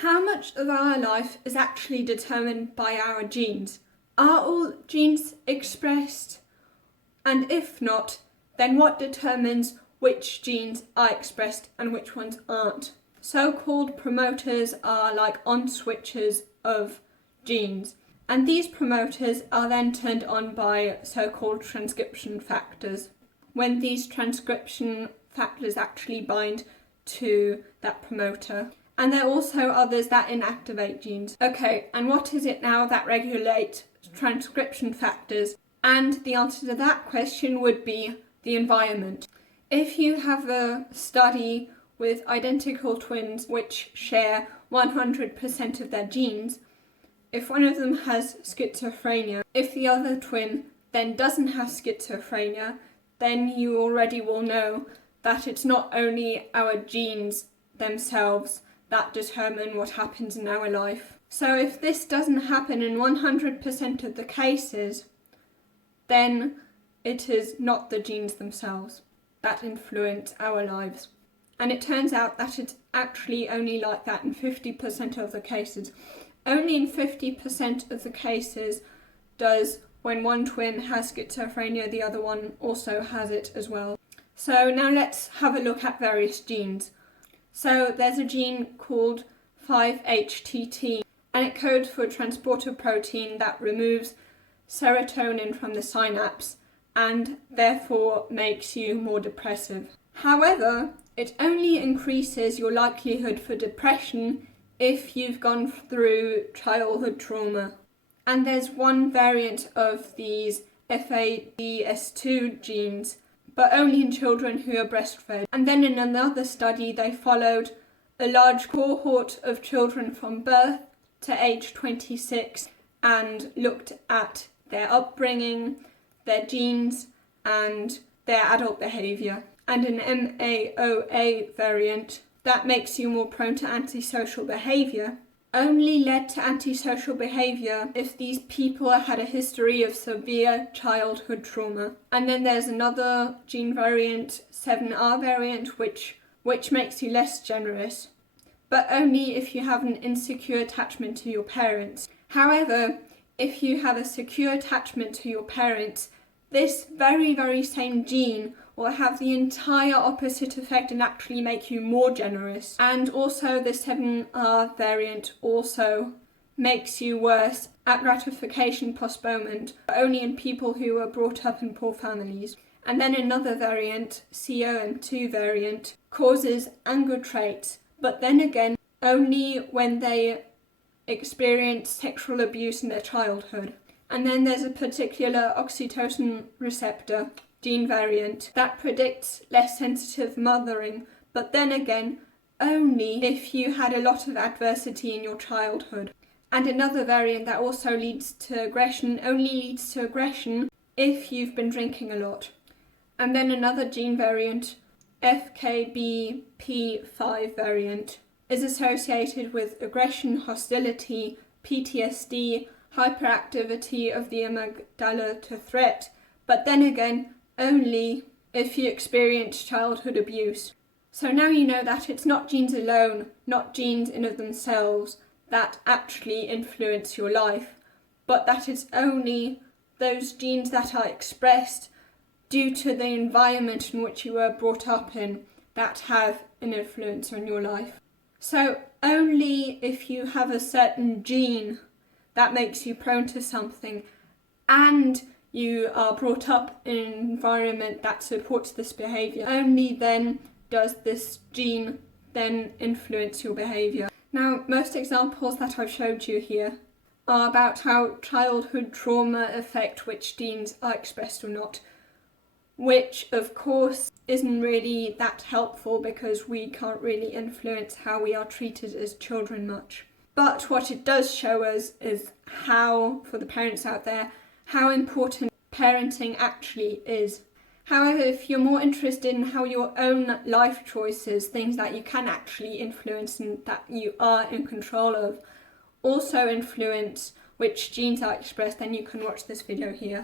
How much of our life is actually determined by our genes? Are all genes expressed? And if not, then what determines which genes are expressed and which ones aren't? So-called promoters are like on switches of genes, and these promoters are then turned on by so-called transcription factors, when these transcription factors actually bind to that promoter. And there are also others that inactivate genes. Okay, and what is it now that regulates transcription factors? And the answer to that question would be the environment. If you have a study with identical twins which share 100% of their genes, if one of them has schizophrenia, if the other twin then doesn't have schizophrenia, then you already will know that it's not only our genes themselves that determine what happens in our life. So if this doesn't happen in 100% of the cases, then it is not the genes themselves that influence our lives. And it turns out that it's actually only like that in 50% of the cases. Only in 50% of the cases does, when one twin has schizophrenia, the other one also has it as well. So now let's have a look at various genes. So there's a gene called 5-HTT, and it codes for a transporter protein that removes serotonin from the synapse and therefore makes you more depressive. However, it only increases your likelihood for depression if you've gone through childhood trauma. And there's one variant of these FADS2 genes, but only in children who are breastfed. And then in another study, they followed a large cohort of children from birth to age 26 and looked at their upbringing, their genes, and their adult behaviour. And an MAOA variant that makes you more prone to antisocial behaviour only led to antisocial behaviour if these people had a history of severe childhood trauma. And then there's another gene variant, 7R variant, which makes you less generous, but only if you have an insecure attachment to your parents. However, if you have a secure attachment to your parents, this very, very same gene will have the entire opposite effect and actually make you more generous. And also the 7R variant also makes you worse at gratification postponement, but only in people who were brought up in poor families. And then another variant, COM2 variant, causes anger traits, but then again, only when they experience sexual abuse in their childhood. And then there's a particular oxytocin receptor gene variant that predicts less sensitive mothering, but then again, only if you had a lot of adversity in your childhood. And another variant that also leads to aggression only leads to aggression if you've been drinking a lot. And then another gene variant, FKBP5 variant, is associated with aggression, hostility, PTSD, hyperactivity of the amygdala to threat, but then again, only if you experience childhood abuse. So now you know that it's not genes alone, not genes in of themselves, that actually influence your life, but that it's only those genes that are expressed due to the environment in which you were brought up in that have an influence on your life. So only if you have a certain gene that makes you prone to something and you are brought up in an environment that supports this behaviour, only then does this gene then influence your behaviour. Now, most examples that I've showed you here are about how childhood trauma affect which genes are expressed or not, which of course isn't really that helpful because we can't really influence how we are treated as children much. But what it does show us is how, for the parents out there, how important parenting actually is. However, if you're more interested in how your own life choices, things that you can actually influence and that you are in control of, also influence which genes are expressed, then you can watch this video here.